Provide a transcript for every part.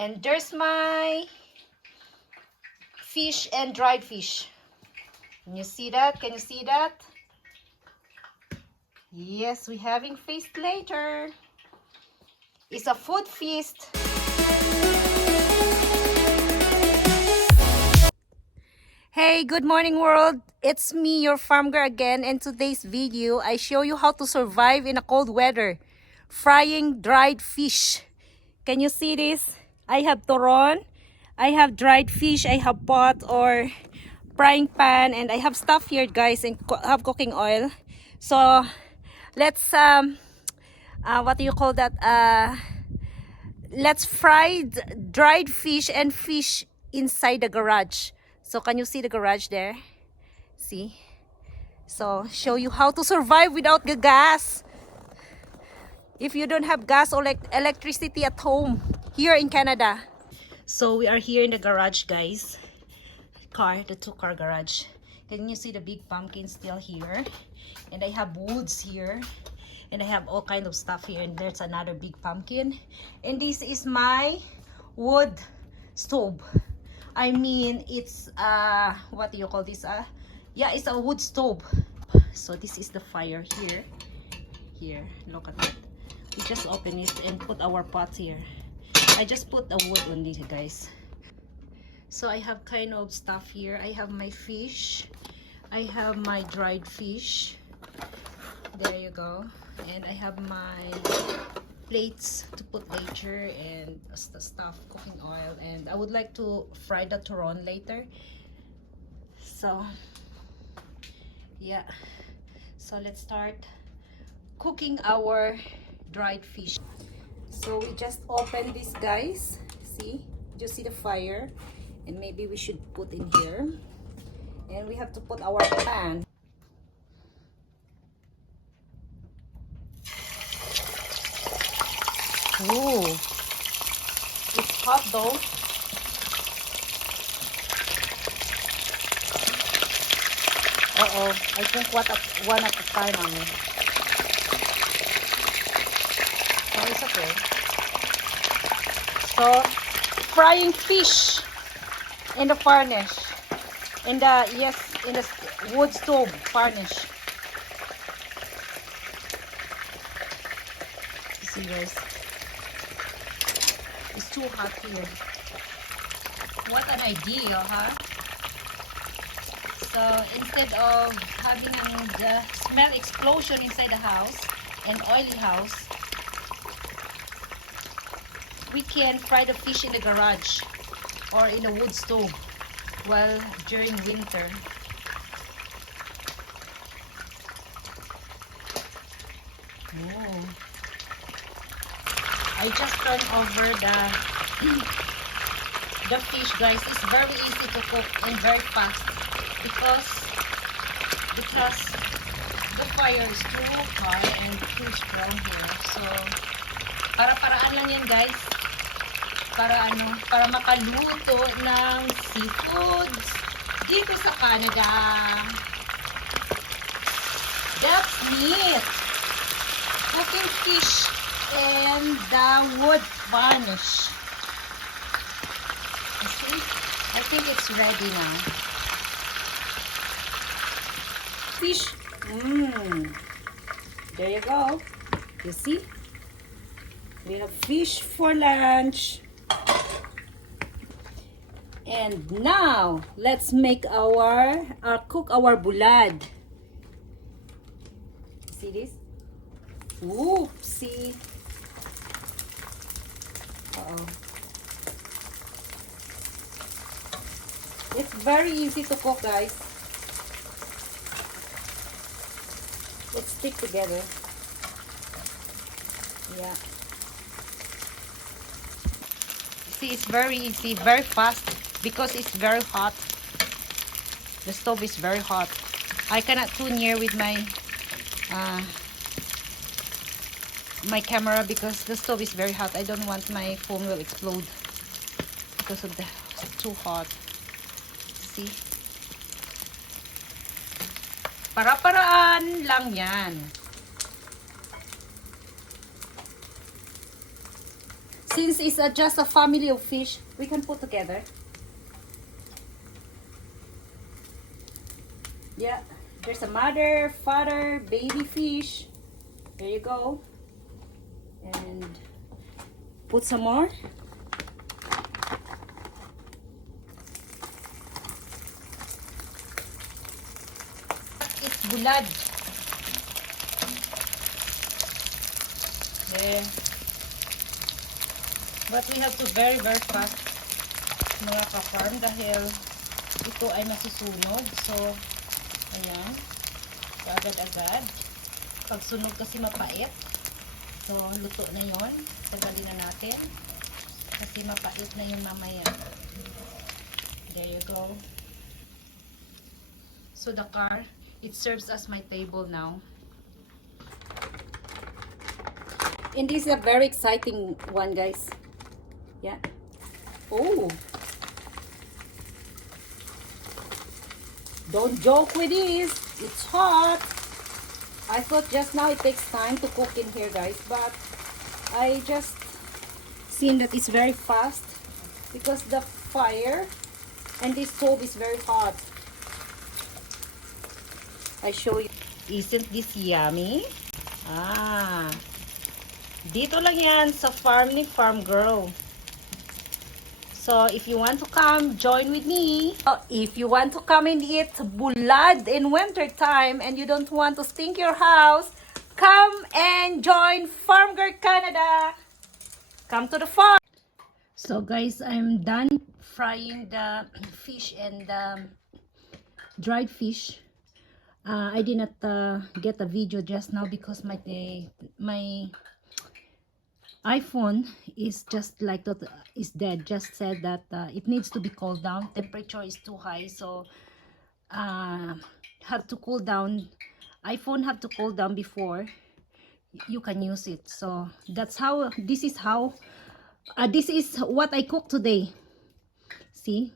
And there's my fish and dried fish. Can you see that? Can you see that? Yes, we're having feast later. It's a food feast. Hey, good morning world. It's me, your farm girl again. And today's video, I show you how to survive in a cold weather. Frying dried fish. Can you see this? I have turon. I have dried fish. I have pot or frying pan. And I have stuff here, guys. And have cooking oil. So, let's, what do you call that? Let's fry dried fish and fish inside the garage. So can you see the garage there? See? So show you how to survive without the gas. If you don't have gas or electricity at home here in Canada. So we are here in the garage, guys. The two-car garage. Can you see the big pumpkin still here? And I have woods here. And I have all kind of stuff here. And there's another big pumpkin. And this is my wood stove. I mean, it's what do you call this? Yeah, it's a wood stove. So this is the fire here. Here, look at it. We just open it and put our pot here. I just put the wood on this, guys. So I have kind of stuff here. I have my fish. I have my dried fish. There you go. And I have my plates to put later and the stuff, cooking oil, and I would like to fry the turon later. So yeah, so let's start cooking our dried fish. So we just open this, guys. See, you see the fire, and maybe we should put in here, and we have to put our pan. Ooh, it's hot though. I think one at a time on it. Oh, it's okay. So, frying fish in the furnace. In the wood stove furnace. You see, guys. It's too hot here. What an idea, huh? So instead of having the smell explosion inside the house, an oily house, we can fry the fish in the garage or in the wood stove while during winter. Oh. I just turned over the fish, guys. It's very easy to cook and very fast because the fire is too high and too strong here. So para-paraan lang yan, guys. Para makaluto ng seafoods dito sa Canada. That's neat. Cooking fish and the wood varnish. You see? I think it's ready now. Fish. There you go. You see? We have fish for lunch. And now, let's make cook our bulad. See this? Oopsie. It's very easy to cook, guys. Let's stick together. Yeah. See, it's very easy, very fast because it's very hot. The stove is very hot. I cannot too near with my camera because the stove is very hot. I don't want my phone will explode because of the too hot. See? Para-paraan lang yan. Since it's just a family of fish, we can put together. Yeah, there's a mother, father, baby fish. There you go. And put some more. It's bulad. There. But we have to very fast, mga ka-farm, dahil ito ay masusunog. So, ayan. So, agad-agad. Pag sunog kasi mapait. So, luto na yon. Tagalin na natin. Kasi mapait na yung mamaya. There you go. So, the car, it serves as my table now. And this is a very exciting one, guys. Yeah. Oh. Don't joke with this. It's hot. I thought just now it takes time to cook in here, guys, but I just seen that it's very fast because the fire and this stove is very hot. I show you. Isn't this yummy? Ah. Dito lang yan sa farm ni FarmGirl. So, if you want to come, join with me. If you want to come and eat bulad in winter time and you don't want to stink your house, come and join FarmGirl Canada. Come to the farm. So, guys, I'm done frying the fish and the dried fish. I did not get a video just now because my iPhone is just like that, is dead. Just said that it needs to be cooled down. Temperature is too high, so have to cool down. iPhone have to cool down before you can use it. So that's how. This is how. This is what I cooked today. See,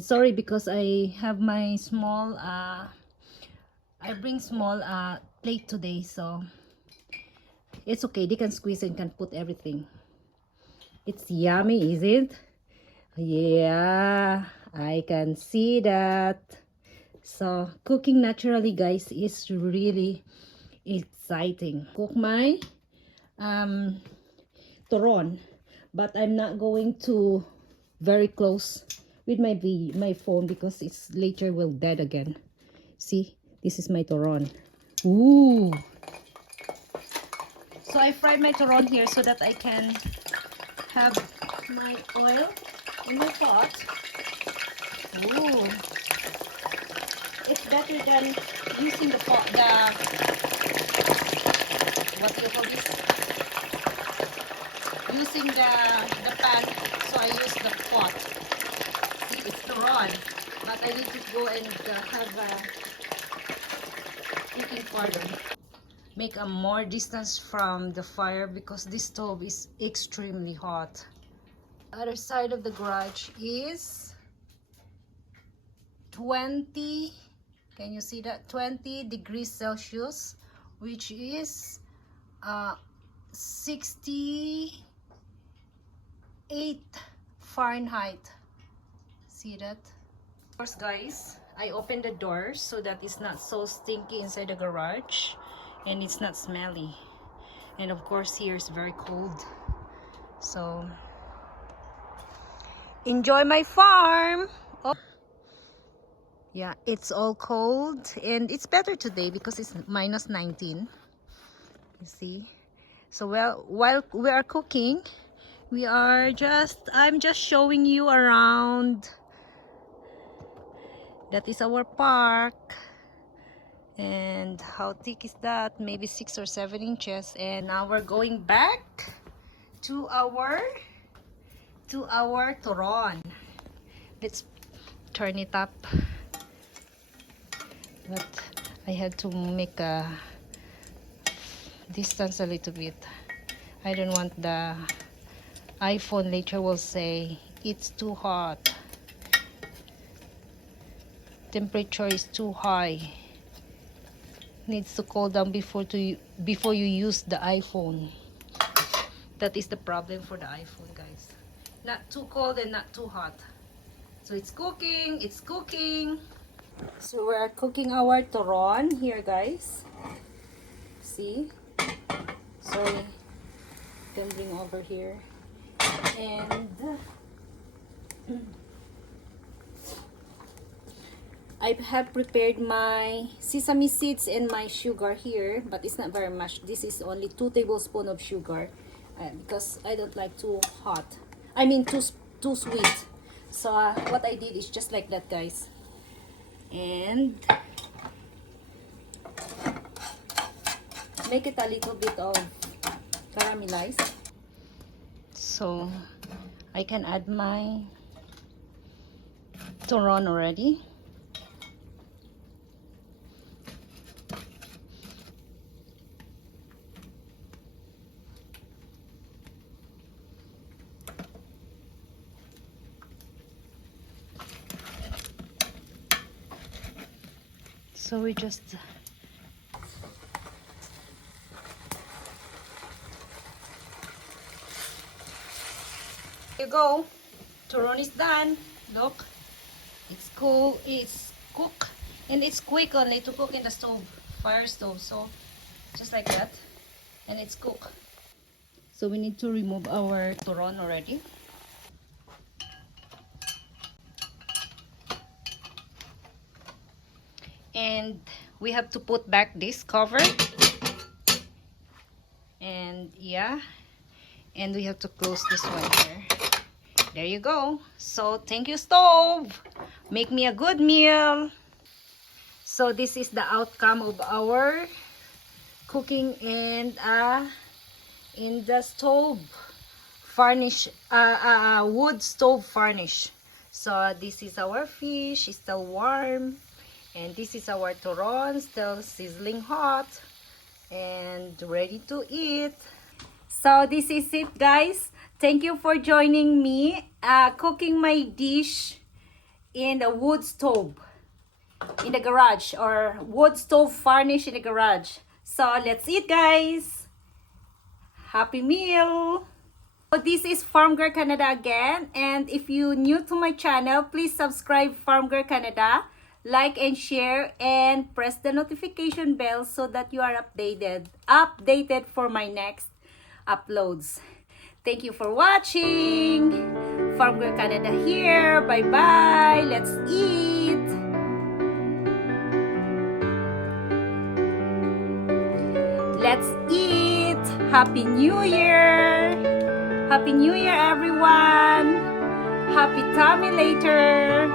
sorry because I have my small. I bring small plate today, so. It's okay, they can squeeze and can put everything. It's yummy, is it? Yeah, I can see that. So, cooking naturally, guys, is really exciting. Cook my turon, but I'm not going to very close with my phone because it's later will dead again. See, this is my turon. Ooh. So I fried my turon here so that I can have my oil in my pot. Ooh. It's better than using the pot, what do you call this? Using the pan, so I use the pot. See, it's turon, but I need to go and have a cooking pardon. Make a more distance from the fire because this stove is extremely hot. Other side of the garage is 20, can you see that? 20 degrees Celsius, which is 68 Fahrenheit. See that? Of course, guys, I opened the door so that it's not so stinky inside the garage. And it's not smelly, and of course here is very cold, so enjoy my farm. Oh yeah, it's all cold and it's better today because it's -19, you see. So well, while we are cooking, I'm just showing you around. That is our park. And how thick is that? Maybe 6 or 7 inches. And now we're going back to our turon. Let's turn it up. But I had to make a distance a little bit. I don't want the iPhone later will say it's too hot. Temperature is too high. Needs to cool down before you use the iPhone. That is the problem for the iPhone, guys. Not too cold and not too hot. So it's cooking, it's cooking. So we're cooking our turon here, guys. See? Sorry. Can bring over here. And I have prepared my sesame seeds and my sugar here, but it's not very much. This is only 2 tablespoons of sugar because I don't like too hot. I mean too sweet. So what I did is just like that, guys. And make it a little bit of caramelized. So I can add my turon already. So we just you go. Turon is done. Look, it's cool. It's cooked, and it's quick only to cook in the stove, fire stove. So just like that, and it's cooked. So we need to remove our turon already. And we have to put back this cover. And yeah, and we have to close this one here. There you go. So thank you, stove. Make me a good meal. So this is the outcome of our cooking and in the stove varnish, wood stove varnish. So this is our fish. It's still warm. And this is our turon, still sizzling hot and ready to eat. So this is it, guys. Thank you for joining me cooking my dish in the wood stove in the garage, or wood stove varnish in the garage. So let's eat, guys. Happy meal. So this is FarmGirl Canada again, and if you're new to my channel, please subscribe FarmGirl Canada, like and share, and press the notification bell so that you are updated for my next uploads. Thank you for watching. FarmGirl Canada here. Bye bye. Let's eat. Let's eat. Happy New Year. Happy New Year, everyone. Happy tummy later.